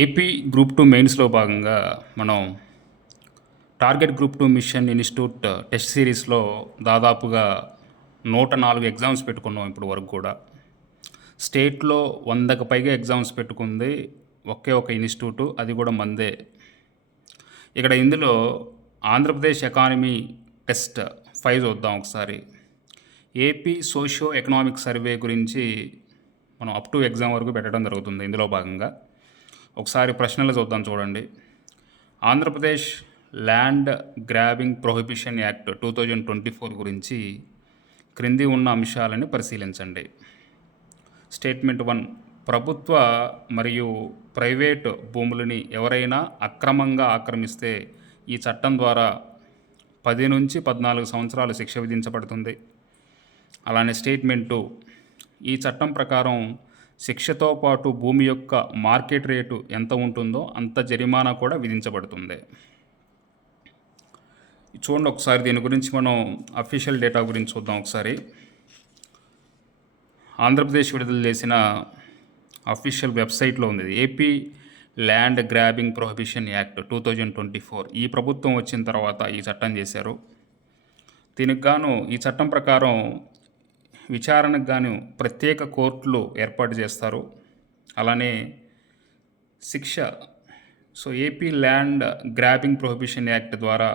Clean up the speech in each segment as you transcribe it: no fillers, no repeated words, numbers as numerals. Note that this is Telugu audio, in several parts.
ఏపీ గ్రూప్ 2 మెయిన్స్‌లో భాగంగా మనం target group 2 mission institute test సిరీస్‌లో దాదాపుగా 104 ఎగ్జామ్స్ పెట్టుకున్నాం ఇప్పటి వరకు కూడా. స్టేట్‌లో 100కి పైగా ఎగ్జామ్స్ పెట్టుకుంది ఒకే ఒక ఇన్‌స్టిట్యూట్, అది కూడా మనదే. ఇక్కడ ఇందులో ఆంధ్రప్రదేశ్ ఎకానమీ టెస్ట్ 5 చూద్దాం ఒకసారి. ఏపీ సోషియో ఎకనామిక్ సర్వే గురించి మనం అప్ టు ఎగ్జామ్ వరకు పెట్టడం జరుగుతుంది ఇందులో భాగంగా. ఒకసారి ప్రశ్నలు చూద్దాం చూడండి. Andhra Pradesh land grabbing prohibition act 2024 గురించి క్రింది ఉన్న అంశాలని పరిశీలించండి. స్టేట్మెంట్ 1, ప్రభుత్వ మరియు ప్రైవేటు భూములని ఎవరైనా అక్రమంగా ఆక్రమిస్తే ఈ చట్టం ద్వారా 10 నుంచి 14 సంవత్సరాలు శిక్ష విధించబడుతుంది. అలానే స్టేట్మెంట్ 2, ఈ చట్టం ప్రకారం శిక్షతో పాటు భూమి యొక్క మార్కెట్ రేటు ఎంత ఉంటుందో అంత జరిమానా కూడా విధించబడుతుంది. చూడండి ఒకసారి దీని గురించి మనం అఫీషియల్ డేటా గురించి చూద్దాం ఒకసారి. ఆంధ్రప్రదేశ్ విడుదల చేసిన అఫీషియల్ వెబ్సైట్లో ఉంది. AP land grabbing prohibition act 2024 ఈ ప్రభుత్వం వచ్చిన తర్వాత ఈ చట్టం చేశారు. దీనికి గాను ఈ చట్టం ప్రకారం విచారణకు గాను ప్రత్యేక కోర్టులు ఏర్పాటు చేస్తారు. అలానే శిక్ష AP land grabbing prohibition act ద్వారా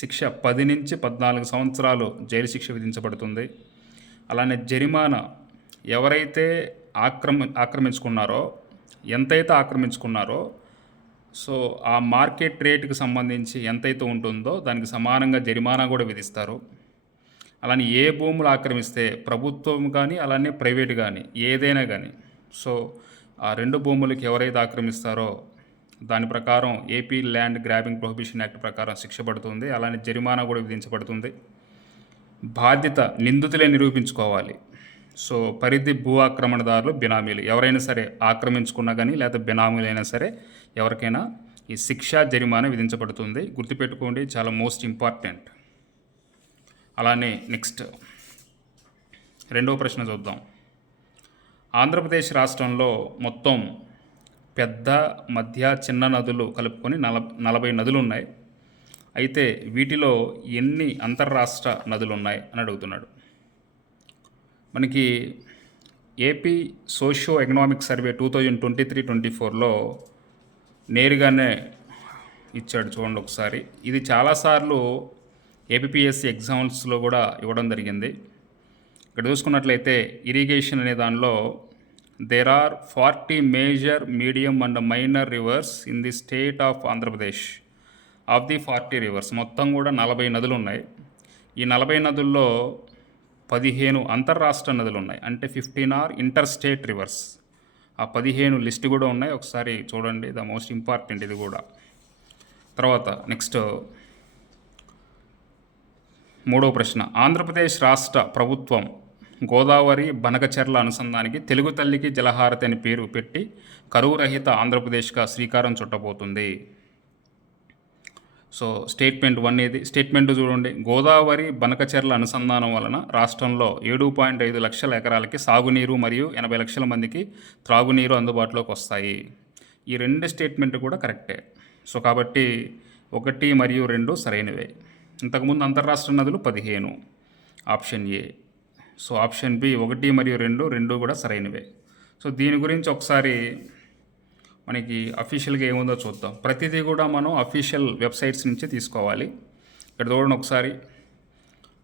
శిక్ష 10 నుంచి 14 సంవత్సరాలు జైలు శిక్ష విధించబడుతుంది. అలానే జరిమానా ఎవరైతే ఆక్రమించుకున్నారో, ఎంతైతే ఆక్రమించుకున్నారో ఆ మార్కెట్ రేటుకి సంబంధించి ఎంతైతే ఉంటుందో దానికి సమానంగా జరిమానా కూడా విధిస్తారు. అలానే ఏ భూములు ఆక్రమిస్తే ప్రభుత్వం కానీ అలానే ప్రైవేట్ కానీ ఏదైనా కానీ ఆ రెండు భూములకి ఎవరైతే ఆక్రమిస్తారో దాని ప్రకారం AP land grabbing prohibition act ప్రకారం శిక్ష పడుతుంది. అలానే జరిమానా కూడా విధించబడుతుంది. బాధ్యత నిందితులే నిరూపించుకోవాలి. పరిధి భూ ఆక్రమణదారులు, బినామీలు ఎవరైనా సరే ఆక్రమించుకున్నా కానీ లేదా బినామీలైనా సరే ఎవరికైనా ఈ శిక్ష జరిమానా విధించబడుతుంది. గుర్తుపెట్టుకోండి, చాలా మోస్ట్ ఇంపార్టెంట్. అలానే నెక్స్ట్ రెండవ ప్రశ్న చూద్దాం. ఆంధ్రప్రదేశ్ రాష్ట్రంలో మొత్తం పెద్ద, మధ్య, చిన్న నదులు కలుపుకొని 40 నదులు ఉన్నాయి. అయితే వీటిలో ఎన్ని అంతర్రాష్ట్ర నదులు ఉన్నాయి అని అడుగుతున్నాడు. మనకి ఏపీ సోషియో ఎకనామిక్ సర్వే 2023-24లో నేరుగానే ఇచ్చాడు. చూడండి ఒకసారి. ఇది చాలాసార్లు ఏపీఎస్సి ఎగ్జామ్స్లో కూడా ఇవ్వడం జరిగింది. ఇక్కడ చూసుకున్నట్లయితే ఇరిగేషన్ అనే దానిలో there are 40 major, medium and minor rivers in the state of Andhra Pradesh. Of the 40 rivers మొత్తం కూడా 40 నదులు ఉన్నాయి. ఈ 40 నదుల్లో 15 అంతర్రాష్ట్ర నదులు ఉన్నాయి. అంటే 15 ఆర్ ఇంటర్ స్టేట్ రివర్స్. ఆ 15 లిస్ట్ కూడా ఉన్నాయి. ఒకసారి చూడండి, ద మోస్ట్ ఇంపార్టెంట్ ఇది కూడా. తర్వాత నెక్స్ట్ మూడవ ప్రశ్న. ఆంధ్రప్రదేశ్ రాష్ట్ర ప్రభుత్వం గోదావరి బనకచెర్ల అనుసంధానికి తెలుగు తల్లికి జలహారతి అని పేరు పెట్టి కరువు రహిత ఆంధ్రప్రదేశ్గా శ్రీకారం చుట్టబోతుంది. స్టేట్మెంట్ 1 ఇది. స్టేట్మెంట్ చూడండి. గోదావరి బనకచెర్ల అనుసంధానం వలన రాష్ట్రంలో 7.5 లక్షల ఎకరాలకి సాగునీరు మరియు 80 లక్షల మందికి త్రాగునీరు అందుబాటులోకి వస్తాయి. ఈ రెండు స్టేట్మెంట్ కూడా కరెక్టే. కాబట్టి 1 మరియు 2 సరైనవే. ఇంతకుముందు అంతర్రాష్ట్ర నదులు 15, ఆప్షన్ ఏ. ఆప్షన్ బి 1 మరియు 2 కూడా సరైనవే. దీని గురించి ఒకసారి మనకి అఫీషియల్గా ఏముందో చూద్దాం. ప్రతిదీ కూడా మనం అఫీషియల్ వెబ్సైట్స్ నుంచి తీసుకోవాలి. ఇక్కడ చూడండి ఒకసారి.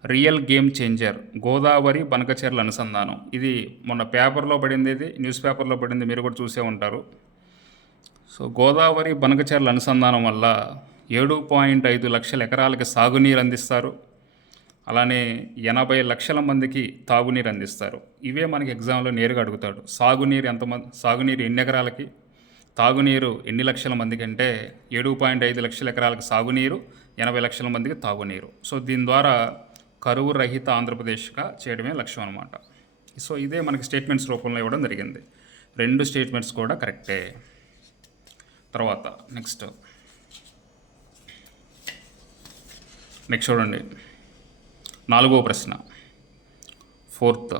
Real game changer Godavari Banakacherla అనుసంధానం. ఇది మొన్న పేపర్లో పడింది, ఇది న్యూస్ పేపర్లో పడింది, మీరు కూడా చూసే ఉంటారు. గోదావరి బనకచెర్ల అనుసంధానం వల్ల 7.5 లక్షల ఎకరాలకి సాగునీరు అందిస్తారు. అలానే 80 లక్షల మందికి తాగునీరు అందిస్తారు. ఇవే మనకి ఎగ్జామ్లో నేరుగా అడుగుతాడు. సాగునీరు ఎన్ని ఎకరాలకి, తాగునీరు ఎన్ని లక్షల మందికి అంటే 7.5 లక్షల ఎకరాలకు సాగునీరు, 80 లక్షల మందికి తాగునీరు. దీని ద్వారా కరువు రహిత ఆంధ్రప్రదేశ్గా చేయడమే లక్ష్యం అనమాట. ఇదే మనకి స్టేట్మెంట్స్ రూపంలో ఇవ్వడం జరిగింది. 2 స్టేట్మెంట్స్ కూడా కరెక్టే. తర్వాత నెక్స్ట్ చూడండి. 4వ ప్రశ్న, 4th.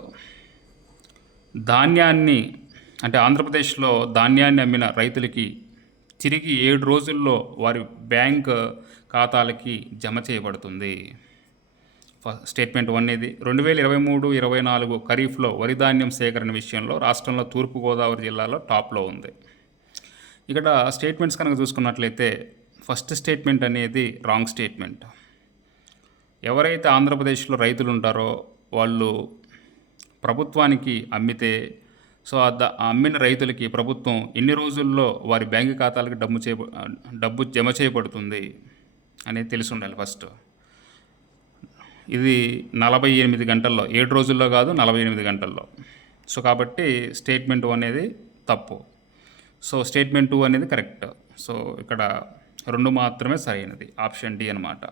ధాన్యాన్ని అంటే ఆంధ్రప్రదేశ్లో ధాన్యాన్ని అమ్మిన రైతులకి తిరిగి 7 రోజుల్లో వారి బ్యాంక్ ఖాతాలకి జమ చేయబడుతుంది. స్టేట్మెంట్ 1 ఇది. 2023-24 ఖరీఫ్లో వరి ధాన్యం సేకరణ విషయంలో రాష్ట్రంలో తూర్పుగోదావరి జిల్లాలో టాప్లో ఉంది. ఇక్కడ స్టేట్మెంట్స్ కనుక చూసుకున్నట్లయితే ఫస్ట్ స్టేట్మెంట్ అనేది రాంగ్ స్టేట్మెంట్. ఎవరైతే ఆంధ్రప్రదేశ్లో రైతులు ఉంటారో వాళ్ళు ప్రభుత్వానికి అమ్మితే సో అమ్మిన రైతులకి ప్రభుత్వం ఎన్ని రోజుల్లో వారి బ్యాంకు ఖాతాలకు డబ్బు జమ చేయబడుతుంది అనేది తెలిసి ఉండాలి ఫస్ట్. ఇది 48 గంటల్లో, 7 రోజుల్లో కాదు 48 గంటల్లో. సో కాబట్టి స్టేట్మెంట్ 1 అనేది తప్పు. సో స్టేట్మెంట్ 2 అనేది కరెక్ట్. సో ఇక్కడ 2 మాత్రమే సరైనది, ఆప్షన్ డి అనమాట.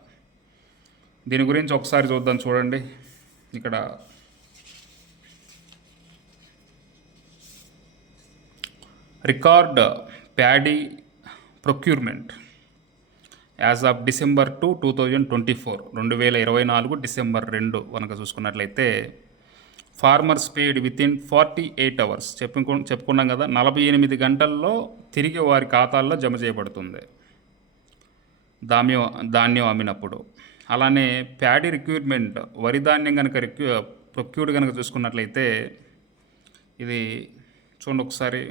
దీని గురించి ఒకసారి చూద్దాం, చూడండి. ఇక్కడ record paddy procurement as of December 2, 2024, 2024 December 2 కనుక చూసుకున్నట్లయితే ఫార్మర్స్ పేడ్ వితిన్ 48 hours చెప్పుకున్నాం కదా, 48 గంటల్లో తిరిగి వారి ఖాతాల్లో జమ చేయబడుతుంది ధాన్యం అమ్మినప్పుడు. అలానే ప్యాడీ రిక్రూట్మెంట్ వరి ధాన్యం కనుక ప్రొక్యూర్డ్ కనుక చూసుకున్నట్లయితే ఇది చూడండి ఒకసారి,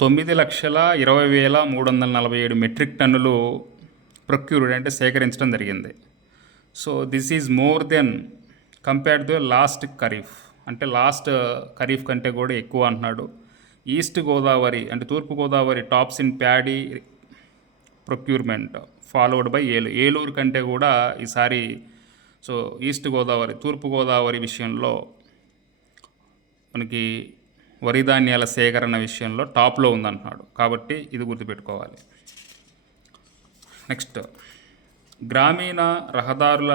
9,20,347 మెట్రిక్ టన్నులు ప్రొక్యూర్డ్ అంటే సేకరించడం జరిగింది. So this is more than compared to last kharif, అంటే లాస్ట్ ఖరీఫ్ కంటే కూడా ఎక్కువ అంటున్నాడు. ఈస్ట్ గోదావరి అంటే తూర్పుగోదావరి tops in paddy procurement followed by Eluru కంటే కూడా ఈసారి సో ఈస్ట్ గోదావరి తూర్పుగోదావరి విషయంలో మనకి వరి ధాన్యాల సేకరణ విషయంలో టాప్లో ఉందంటున్నాడు. కాబట్టి ఇది గుర్తుపెట్టుకోవాలి. నెక్స్ట్, గ్రామీణ రహదారుల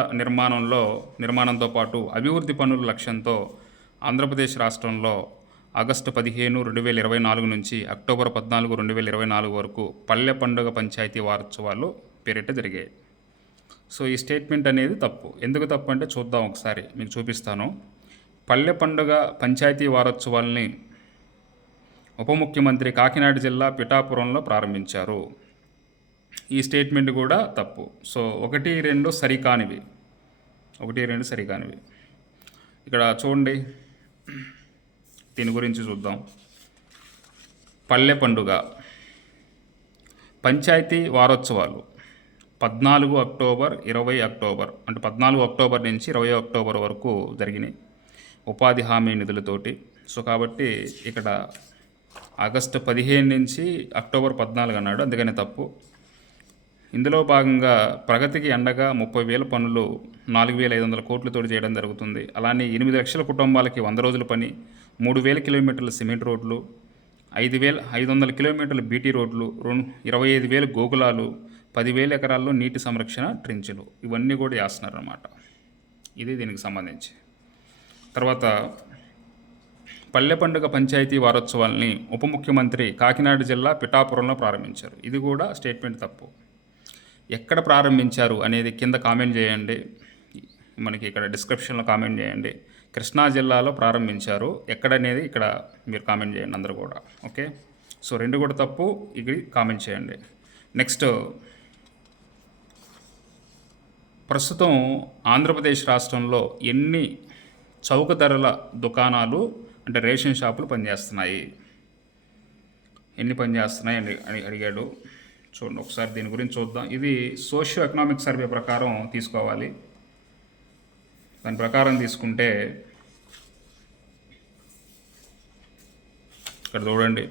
నిర్మాణంతో పాటు అభివృద్ధి పనుల లక్ష్యంతో ఆంధ్రప్రదేశ్ రాష్ట్రంలో ఆగస్టు 15, 2024 నుంచి అక్టోబర్ 14, 2024 వరకు పల్లె పండుగ పంచాయతీ వారోత్సవాలు పేరిట జరిగాయి. సో ఈ స్టేట్మెంట్ అనేది తప్పు. ఎందుకు తప్పు అంటే చూద్దాం ఒకసారి, మీకు చూపిస్తాను. పల్లె పండుగ పంచాయతీ వారోత్సవాల్ని ఉప ముఖ్యమంత్రి కాకినాడ జిల్లా పిఠాపురంలో ప్రారంభించారు. ఈ స్టేట్మెంట్ కూడా తప్పు. సో 1, 2 సరికానివి. ఇక్కడ చూడండి, దీని గురించి చూద్దాం. పల్లె పండుగ పంచాయతీ వారోత్సవాలు 14 అక్టోబర్, 20 అక్టోబర్ అంటే 14 అక్టోబర్ నుంచి 20 అక్టోబర్ వరకు జరిగినాయి ఉపాధి హామీ నిధులతోటి. సో కాబట్టి ఇక్కడ ఆగస్టు 15 నుంచి అక్టోబర్ 14 అన్నాడు, అందుకని తప్పు. ఇందులో భాగంగా ప్రగతికి అండగా 30,000 పనులు 4,500 కోట్లతో చేయడం జరుగుతుంది. అలానే 8 లక్షల కుటుంబాలకి 100 రోజుల పని, 3,000 కిలోమీటర్ల సిమెంట్ రోడ్లు, 5,500 కిలోమీటర్ల బీటీ రోడ్లు, 25,000 గోకులాలు, 10,000 ఎకరాల్లో నీటి సంరక్షణ ట్రించులు, ఇవన్నీ కూడా చేస్తున్నారు అన్నమాట. ఇది దీనికి సంబంధించి. తర్వాత పల్లె పండుగ పంచాయతీ వారోత్సవాల్ని ఉప ముఖ్యమంత్రి కాకినాడ జిల్లా పిఠాపురంలో ప్రారంభించారు. ఇది కూడా స్టేట్మెంట్ తప్పు. ఎక్కడ ప్రారంభించారు అనేది కింద కామెంట్ చేయండి, మనకి ఇక్కడ డిస్క్రిప్షన్లో కామెంట్ చేయండి. కృష్ణా జిల్లాలో ప్రారంభించారు, ఎక్కడనేది ఇక్కడ మీరు కామెంట్ చేయండి అందరూ కూడా. ఓకే, సో 2 కూడా తప్పు, ఇది కామెంట్ చేయండి. నెక్స్ట్, ప్రస్తుతం ఆంధ్రప్రదేశ్ రాష్ట్రంలో ఎన్ని చౌక ధరల దుకాణాలు అంటే రేషన్ షాపులు పనిచేస్తున్నాయి, ఎన్ని పనిచేస్తున్నాయి అని అడిగాడు. చూడండి ఒకసారి దీని గురించి చూద్దాం. ఇది సోషియో ఎకనామిక్ సర్వే ప్రకారం తీసుకోవాలి. దాని ప్రకారం తీసుకుంటే ఇక్కడ చూడండి,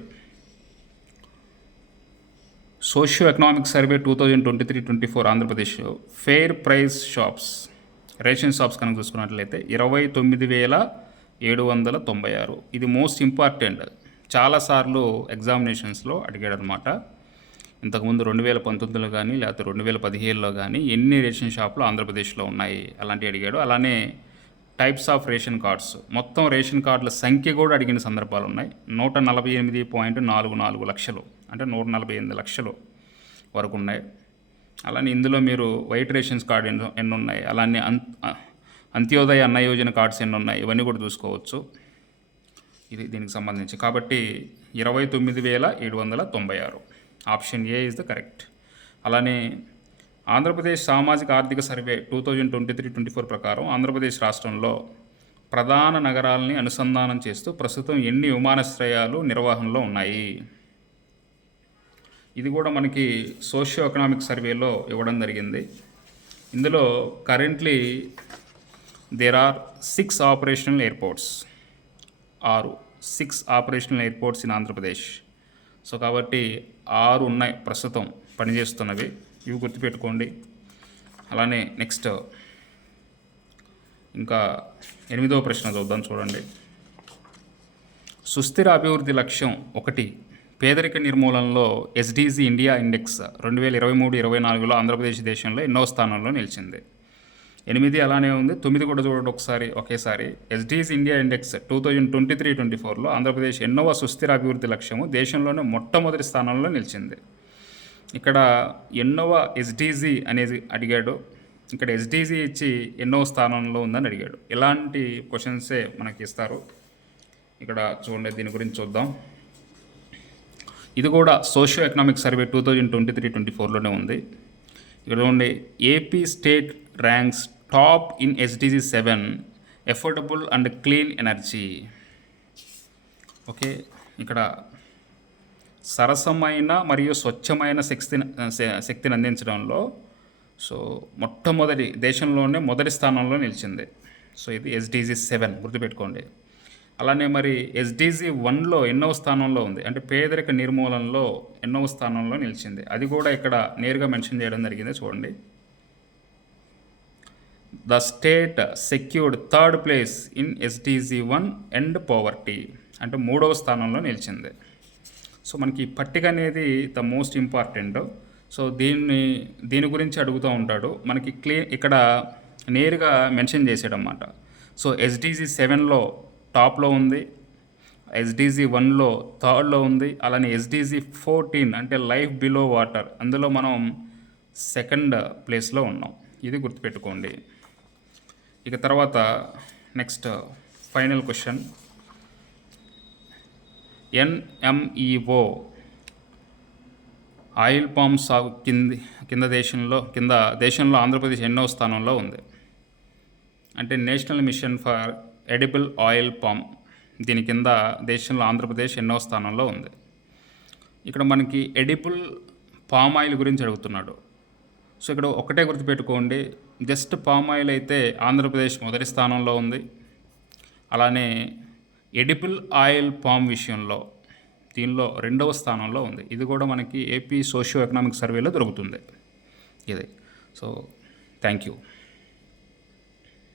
socio economic survey 2023-24 Andhra Pradesh fair price shops ration shops కనుక చూసుకున్నట్లయితే 29,796. ఇది మోస్ట్ ఇంపార్టెంట్. చాలాసార్లు ఎగ్జామినేషన్స్లో అడిగాడు అనమాట. ఇంతకుముందు 2019లో కానీ లేకపోతే 2017లో కానీ ఎన్ని రేషన్ షాపులు ఆంధ్రప్రదేశ్లో ఉన్నాయి అలాంటివి అడిగాడు. అలానే టైప్స్ ఆఫ్ రేషన్ కార్డ్స్, మొత్తం రేషన్ కార్డుల సంఖ్య కూడా అడిగిన సందర్భాలు ఉన్నాయి. 148.44 లక్షలు అంటే 148 లక్షలు వరకు ఉన్నాయి. అలానే ఇందులో మీరు వైట్ రేషన్స్ కార్డు ఎన్ని ఉన్నాయి, అలానే అంత్యోదయ అన్న యోజన కార్డ్స్ ఎన్ని ఉన్నాయి, ఇవన్నీ కూడా చూసుకోవచ్చు. ఇది దీనికి సంబంధించి. కాబట్టి 29,796. Option A is the correct. అలానే ఆంధ్రప్రదేశ్ సామాజిక ఆర్థిక సర్వే 2023-24 ప్రకారం ఆంధ్రప్రదేశ్ రాష్ట్రంలో ప్రధాన నగరాలని అనుసంధానం చేస్తూ ప్రస్తుతం ఎన్ని విమానాశ్రయాలు నిర్వహణలో ఉన్నాయి? ఇది కూడా మనకి సోషియో ఎకనామిక్ సర్వేలో ఇవ్వడం జరిగింది. ఇందులో currently there are 6 operational airports. 6 operational airports in Andhra Pradesh. So కాబట్టి 6 ఉన్నాయి ప్రస్తుతం పనిచేస్తున్నవి, ఇవి గుర్తుపెట్టుకోండి. అలానే నెక్స్ట్ ఇంకా 8వ ప్రశ్న చూద్దాం, చూడండి. సుస్థిర అభివృద్ధి లక్ష్యం 1 పేదరిక నిర్మూలనలో ఎస్డిజి ఇండియా ఇండెక్స్ 2023-24లో ఆంధ్రప్రదేశ్ దేశంలో ఎన్నో స్థానంలో నిలిచింది? 8 అలానే ఉంది, 9 కూడా చూడండి ఒకసారి ఒకేసారి. ఎస్డిజి ఇండియా ఇండెక్స్ 2023-24లో ఆంధ్రప్రదేశ్ ఎన్నవ సుస్థిర అభివృద్ధి లక్ష్యము దేశంలోనే మొట్టమొదటి స్థానంలో నిలిచింది. ఇక్కడ ఎన్నవ ఎస్డిజి అనేది అడిగాడు, ఇక్కడ ఎస్డిజి ఇచ్చి ఎన్నో స్థానంలో ఉందని అడిగాడు. ఇలాంటి క్వశ్చన్సే మనకి ఇస్తారు. ఇక్కడ చూడండి, దీని గురించి చూద్దాం. ఇది కూడా సోషియో ఎకనామిక్ సర్వే 2023-24లోనే ఉంది. ఇక్కడ చూడండి, AP state ranks top in SDG 7 affordable and clean energy. Okay, ఇక్కడ సరసమైన మరియు స్వచ్ఛమైన శక్తిని అందించడంలో మొట్టమొదటి దేశంలోనే మొదటి స్థానంలో నిలిచింది. సో ఇది ఎస్డిజి 7 గుర్తుపెట్టుకోండి. అలానే మరి ఎస్డిజి 1లో ఎన్నవ స్థానంలో ఉంది అంటే పేదరిక నిర్మూలనలో ఎన్నవ స్థానంలో నిలిచింది, అది కూడా ఇక్కడ నేరుగా మెన్షన్ చేయడం జరిగింది. చూడండి, the state secured 3rd place in SDG 1 end poverty అంటే 3వ స్థానంలో నిలిచింది. సో మనకి ఈ పట్టిక అనేది ద మోస్ట్ ఇంపార్టెంట్. సో దీని గురించి అడుగుతూ ఉంటాడు మనకి ఇక్కడ నేరుగా మెన్షన్ చేసాడన్నమాట. సో ఎస్డిజి 7లో టాప్లో ఉంది, ఎస్డిజి 1లో 3ర్డ్లో ఉంది. అలానే ఎస్డిజి 14 అంటే లైఫ్ బిలో వాటర్, అందులో మనం 2nd ప్లేస్లో ఉన్నాం. ఇది గుర్తుపెట్టుకోండి. ఇక తర్వాత next final question. NMEO oil palm సాగు కింద దేశంలో ఆంధ్రప్రదేశ్ ఎన్నో స్థానంలో ఉంది అంటే national mission for edible oil palm, దీని కింద దేశంలో ఆంధ్రప్రదేశ్ ఎన్నో స్థానంలో ఉంది. ఇక్కడ మనకి ఎడిబుల్ పామ్ ఆయిల్ గురించి అడుగుతున్నాడు. సో ఇక్కడ ఒకటే గుర్తుపెట్టుకోండి, జస్ట్ పామ్ ఆయిల్ అయితే ఆంధ్రప్రదేశ్ మొదటి స్థానంలో ఉంది. అలానే ఎడిబుల్ ఆయిల్ పామ్ విషయంలో దీనిలో 2వ స్థానంలో ఉంది. ఇది కూడా మనకి ఏపీ సోషియో ఎకనామిక్ సర్వేలో దొరుకుతుంది ఇది. So thank you.